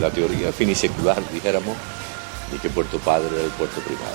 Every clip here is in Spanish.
la teoría finisecular, dijéramos, de que Puerto Padre era el puerto primado.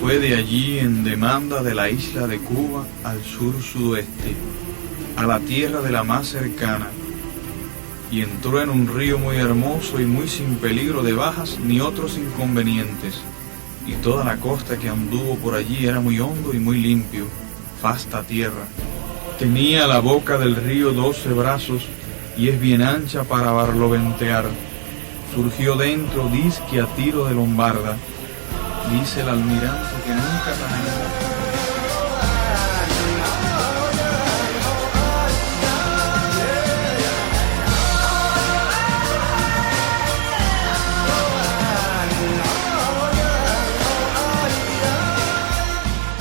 Fue de allí en demanda de la isla de Cuba al sur-sudoeste, a la tierra de la más cercana, y entró en un río muy hermoso y muy sin peligro de bajas ni otros inconvenientes, y toda la costa que anduvo por allí era muy hondo y muy limpio, vasta tierra. Tenía la boca del río 12 brazos, y es bien ancha para barloventear. Surgió dentro disque a tiro de lombarda. Dice el almirante que nunca también.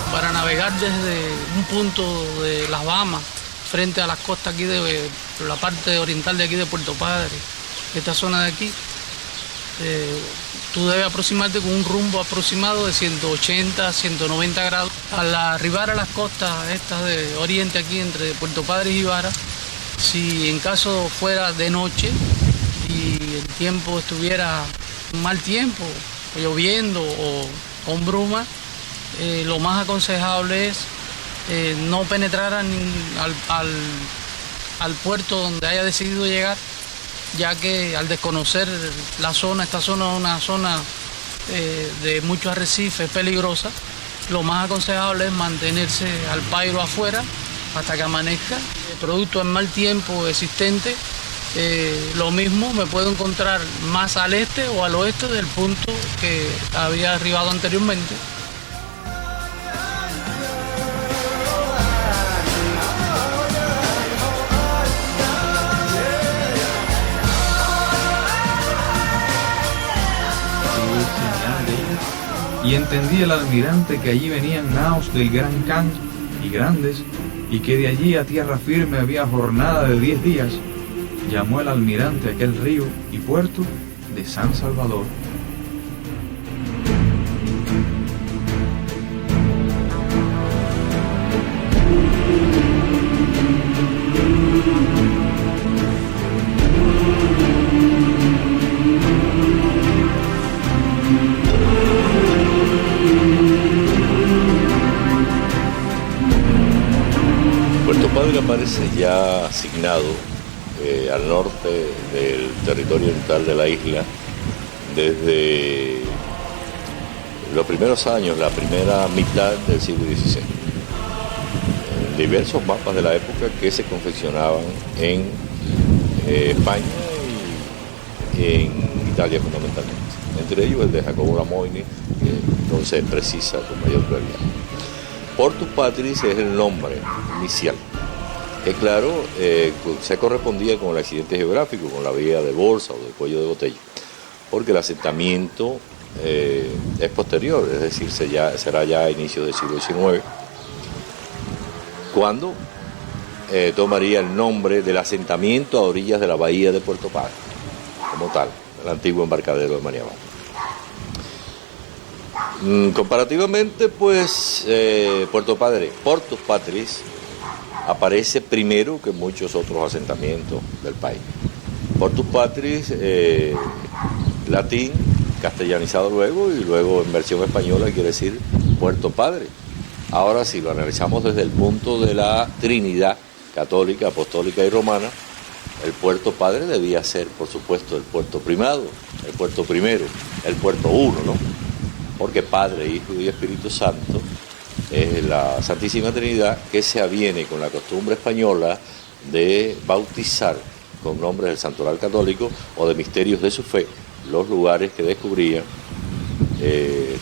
Para navegar desde un punto de Las Bahamas frente a las costas aquí de la parte oriental de aquí de Puerto Padre, esta zona de aquí, tú debes aproximarte con un rumbo aproximado de 180 a 190 grados. Al arribar a las costas estas de oriente aquí entre Puerto Padre y Jibara, si en caso fuera de noche y el tiempo estuviera mal tiempo, lloviendo o con bruma, lo más aconsejable es no penetrar al puerto donde haya decidido llegar, ya que al desconocer la zona, esta zona es una zona de muchos arrecifes peligrosa, lo más aconsejable es mantenerse al pairo afuera hasta que amanezca. Producto del mal tiempo existente, lo mismo me puedo encontrar más al este o al oeste del punto que había arribado anteriormente. Y entendía el almirante que allí venían naos del Gran Can y grandes, y que de allí a tierra firme había jornada de 10 días. Llamó el almirante aquel río y puerto de San Salvador. Puerto Padre aparece ya asignado al norte del territorio oriental de la isla desde los primeros años, la primera mitad del siglo XVI. Diversos mapas de la época que se confeccionaban en España y en Italia fundamentalmente. Entre ellos el de Jacobo Lamoine, que entonces precisa con mayor claridad. Portus Patris es el nombre inicial, que claro, se correspondía con el accidente geográfico, con la vía de Bolsa o del cuello de botella, porque el asentamiento es posterior, es decir, será ya a inicios del siglo XIX, cuando tomaría el nombre del asentamiento a orillas de la bahía de Puerto Padre, como tal, el antiguo embarcadero de Maniabá. Comparativamente, pues, Puerto Padre, Portus Patris, aparece primero que muchos otros asentamientos del país. Portus Patris, latín, castellanizado luego, y luego en versión española quiere decir Puerto Padre. Ahora, si lo analizamos desde el punto de la Trinidad católica, apostólica y romana, el Puerto Padre debía ser, por supuesto, el puerto primado, el puerto primero, el puerto uno, ¿no? porque Padre, Hijo y Espíritu Santo es la Santísima Trinidad, que se aviene con la costumbre española de bautizar con nombres del santoral católico o de misterios de su fe los lugares que descubrían,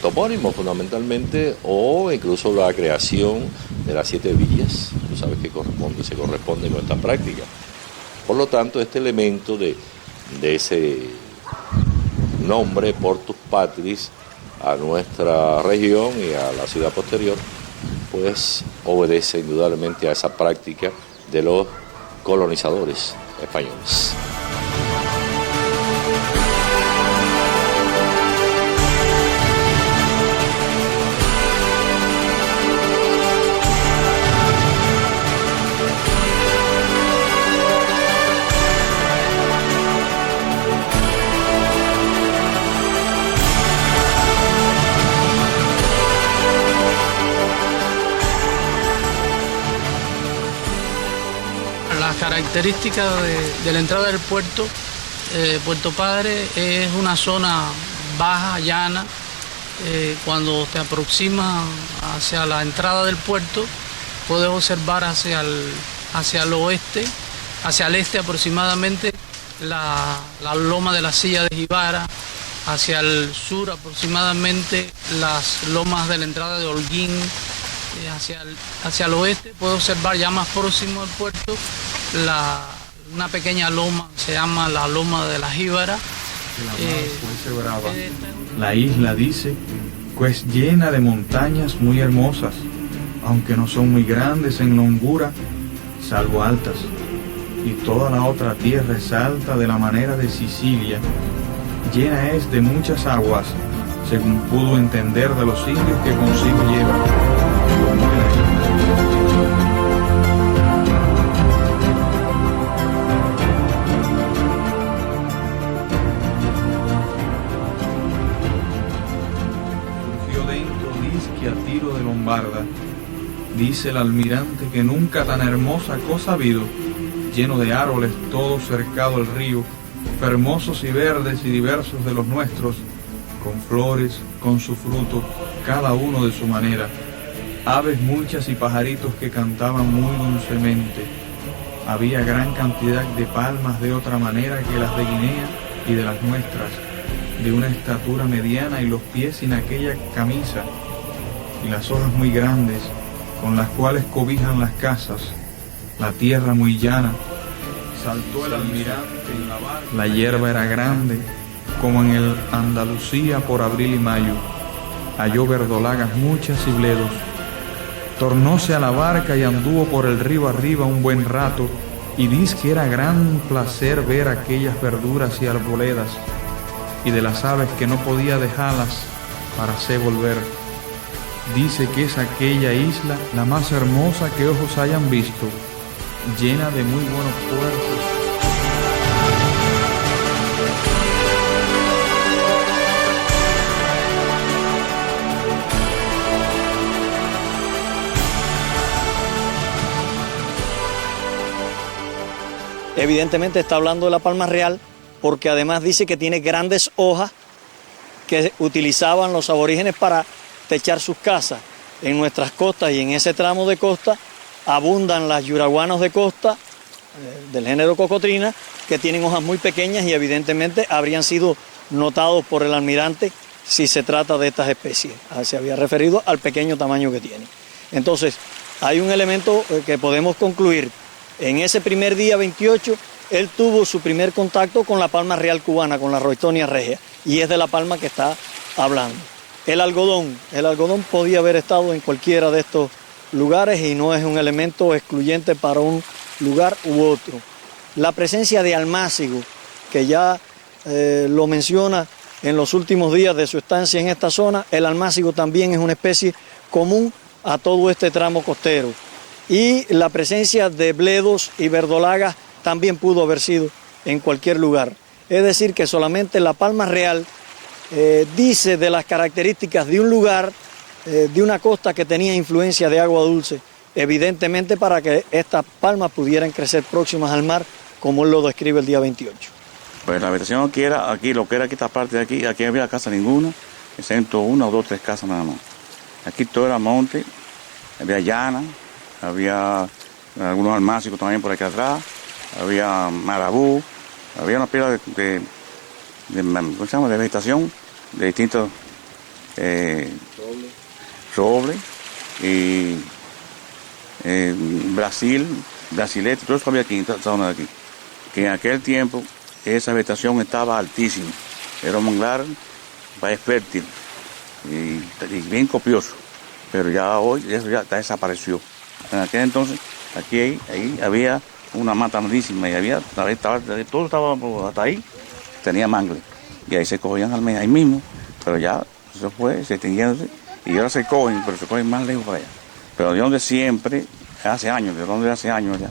topónimos fundamentalmente, o incluso la creación de las 7 villas, tú sabes que se corresponde con esta práctica. Por lo tanto, este elemento de ese nombre Portus Patris a nuestra región y a la ciudad posterior, pues obedece indudablemente a esa práctica de los colonizadores españoles. Las características de la entrada del puerto, Puerto Padre es una zona baja, llana. Cuando te aproximas hacia la entrada del puerto, puedes observar hacia el oeste, hacia el este aproximadamente, la loma de la Silla de Jibara, hacia el sur aproximadamente las lomas de la entrada de Holguín. Hacia el oeste puede observar ya más próximo al puerto una pequeña loma, se llama la loma de la Jíbara. La isla, dice, pues llena de montañas muy hermosas, aunque no son muy grandes en longura, salvo altas, y toda la otra tierra es alta de la manera de Sicilia, llena es de muchas aguas, según pudo entender de los indios que consigo lleva. Surgió dentro Disque a tiro de Lombarda, dice el almirante que nunca tan hermosa cosa ha habido, lleno de árboles, todo cercado al río, hermosos y verdes y diversos de los nuestros, con flores, con su fruto, cada uno de su manera, aves muchas y pajaritos que cantaban muy dulcemente. Había gran cantidad de palmas de otra manera que las de Guinea y de las nuestras, de una estatura mediana y los pies sin aquella camisa, y las hojas muy grandes, con las cuales cobijan las casas, la tierra muy llana. Saltó el almirante y la barca. La hierba era grande, como en el Andalucía por abril y mayo. Halló verdolagas muchas y bledos. Tornóse a la barca y anduvo por el río arriba un buen rato, y dice que era gran placer ver aquellas verduras y arboledas, y de las aves que no podía dejarlas para se volver. Dice que es aquella isla la más hermosa que ojos hayan visto, llena de muy buenos puertos. Evidentemente está hablando de la palma real porque además dice que tiene grandes hojas que utilizaban los aborígenes para techar sus casas. En nuestras costas y en ese tramo de costa abundan las yuraguanos de costa del género cocotrina, que tienen hojas muy pequeñas y evidentemente habrían sido notados por el almirante si se trata de estas especies. Se había referido al pequeño tamaño que tienen. Entonces, hay un elemento que podemos concluir. En ese primer día 28, él tuvo su primer contacto con la palma real cubana, con la Roystonia regia, y es de la palma que está hablando. El algodón podía haber estado en cualquiera de estos lugares y no es un elemento excluyente para un lugar u otro. La presencia de almácigo, que ya lo menciona en los últimos días de su estancia en esta zona, el almácigo también es una especie común a todo este tramo costero. Y la presencia de bledos y verdolagas también pudo haber sido en cualquier lugar. Es decir, que solamente la palma real dice de las características de un lugar, de una costa que tenía influencia de agua dulce, evidentemente para que estas palmas pudieran crecer próximas al mar, como él lo describe el día 28. Pues la vegetación aquí, lo que era esta parte de aquí no había casa ninguna, excepto una o dos, tres casas nada más. Aquí todo era monte, había llana, había algunos almácigos también por aquí atrás, había marabú, había una pila de ¿cómo se llama?, de vegetación, de distintos robles y brasilete, todo eso había aquí en esta zona de aquí. Que en aquel tiempo esa vegetación estaba altísima, era un manglar fértil y bien copioso, pero ya hoy eso ya desapareció. En aquel entonces aquí ahí había una mata grandísima y todo estaba hasta ahí, tenía mangle y ahí se cogían almejas ahí mismo, pero ya eso fue, se extinguieron y ahora se cogen, pero se cogen más lejos para allá. Pero de donde siempre, hace años ya,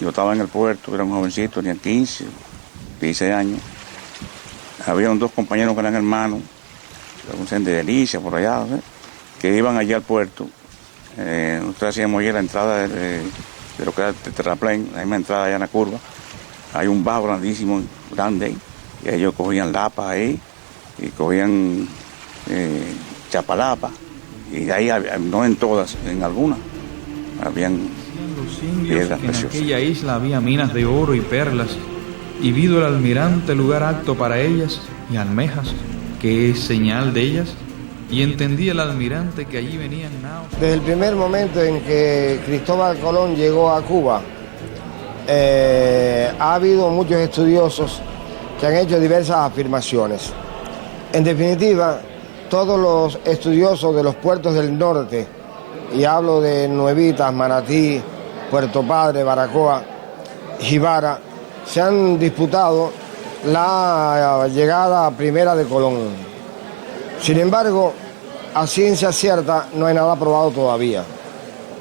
yo estaba en el puerto, era un jovencito, tenía 15, 16 años. Había dos compañeros que eran hermanos, de Delicia, por allá, ¿sí?, que iban allá al puerto. Nosotros hacíamos allí la entrada de lo que era el terraplén, la misma entrada allá en la curva. Hay un bajo grandísimo, grande ahí, y ellos cogían lapas ahí, y cogían chapalapas, y ahí, no en todas, en algunas, habían los indios piedras que en preciosas. aquella isla había minas de oro y perlas, y vido el almirante lugar apto para ellas y almejas, que es señal de ellas, y entendía el almirante que allí venían naos. Desde el primer momento en que Cristóbal Colón llegó a Cuba, ha habido muchos estudiosos que han hecho diversas afirmaciones. En definitiva, todos los estudiosos de los puertos del norte, y hablo de Nuevitas, Manatí, Puerto Padre, Baracoa, Jibara, se han disputado la llegada primera de Colón. Sin embargo, a ciencia cierta no hay nada probado todavía.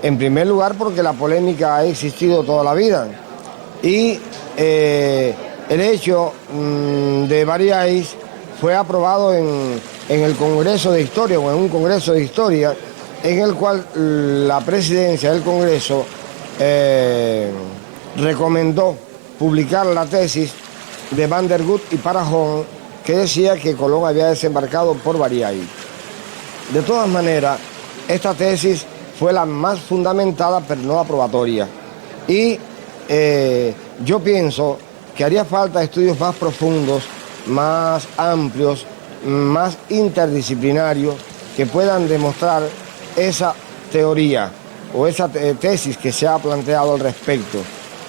En primer lugar, porque la polémica ha existido toda la vida. Y el hecho de Bariáis fue aprobado en el Congreso de Historia, o en un Congreso de Historia, en el cual la presidencia del Congreso recomendó publicar la tesis de Van der Gut y Parajón, que decía que Colón había desembarcado por Bariáis. De todas maneras, esta tesis fue la más fundamentada, pero no aprobatoria. Y yo pienso que haría falta estudios más profundos, más amplios, más interdisciplinarios, que puedan demostrar esa teoría o esa tesis que se ha planteado al respecto,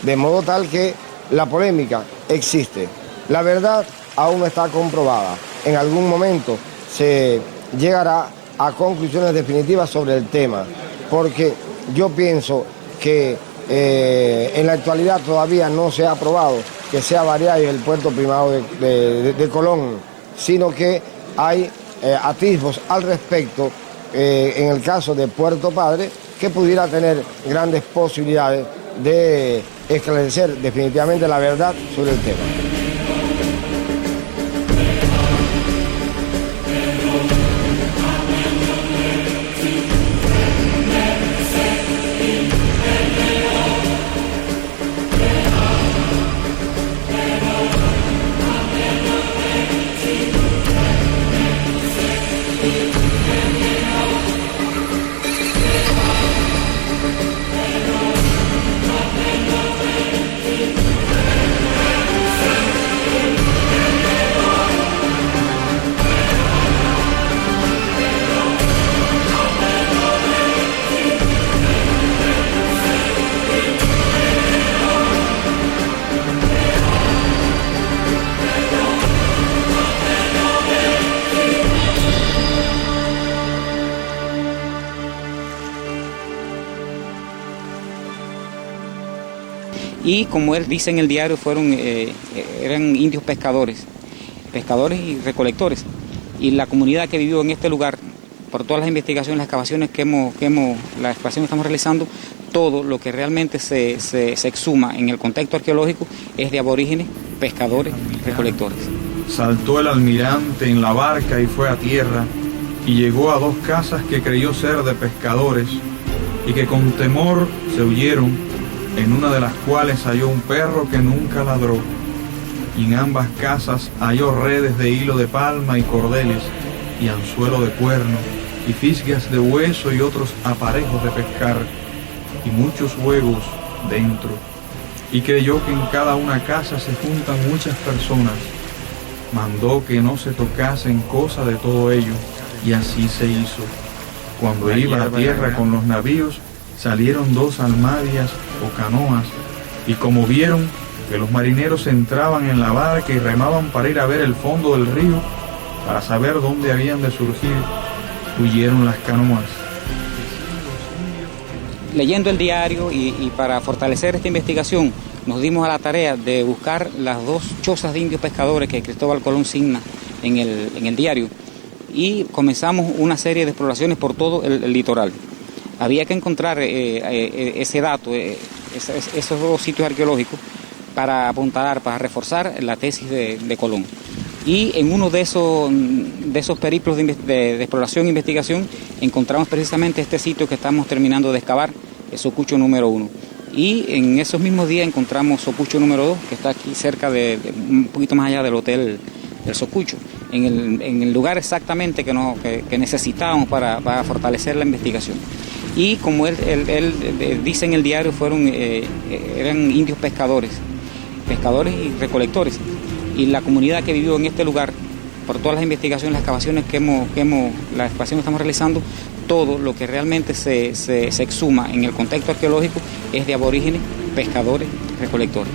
de modo tal que la polémica existe. La verdad aún no está comprobada. En algún momento se llegará a conclusiones definitivas sobre el tema, porque yo pienso que en la actualidad todavía no se ha probado que sea Bariáis el puerto primado de Colón, sino que hay atisbos al respecto en el caso de Puerto Padre, que pudiera tener grandes posibilidades de esclarecer definitivamente la verdad sobre el tema. Y como él dice en el diario, eran indios pescadores y recolectores. Y la comunidad que vivió en este lugar, por todas las investigaciones, las excavaciones las excavaciones que estamos realizando, todo lo que realmente se exhuma en el contexto arqueológico es de aborígenes, pescadores, recolectores. Saltó el almirante en la barca y fue a tierra, y llegó a dos casas que creyó ser de pescadores, y que con temor se huyeron, en una de las cuales halló un perro que nunca ladró, y en ambas casas halló redes de hilo de palma y cordeles, y anzuelo de cuerno, y fisgas de hueso y otros aparejos de pescar, y muchos huevos dentro. Y creyó que en cada una casa se juntan muchas personas. Mandó que no se tocasen cosa de todo ello, y así se hizo. Cuando iba a tierra con los navíos, salieron 2 almadias o canoas, y como vieron que los marineros entraban en la barca y remaban para ir a ver el fondo del río, para saber dónde habían de surgir, huyeron las canoas. Leyendo el diario y para fortalecer esta investigación, nos dimos a la tarea de buscar las 2 chozas de indios pescadores que Cristóbal Colón signa en el diario, y comenzamos una serie de exploraciones por todo el litoral. Había que encontrar ese dato, esos 2 sitios arqueológicos para apuntalar, para reforzar la tesis de Colón. Y en uno de esos periplos de exploración e investigación encontramos precisamente este sitio que estamos terminando de excavar, el Socucho número 1. Y en esos mismos días encontramos Socucho número 2, que está aquí cerca un poquito más allá del hotel del Socucho, en el lugar exactamente que necesitábamos para fortalecer la investigación. Y como él dice en el diario, eran indios pescadores y recolectores. Y la comunidad que vivió en este lugar, por todas las investigaciones, las excavaciones las excavaciones que estamos realizando, todo lo que realmente se exhuma en el contexto arqueológico es de aborígenes, pescadores, recolectores.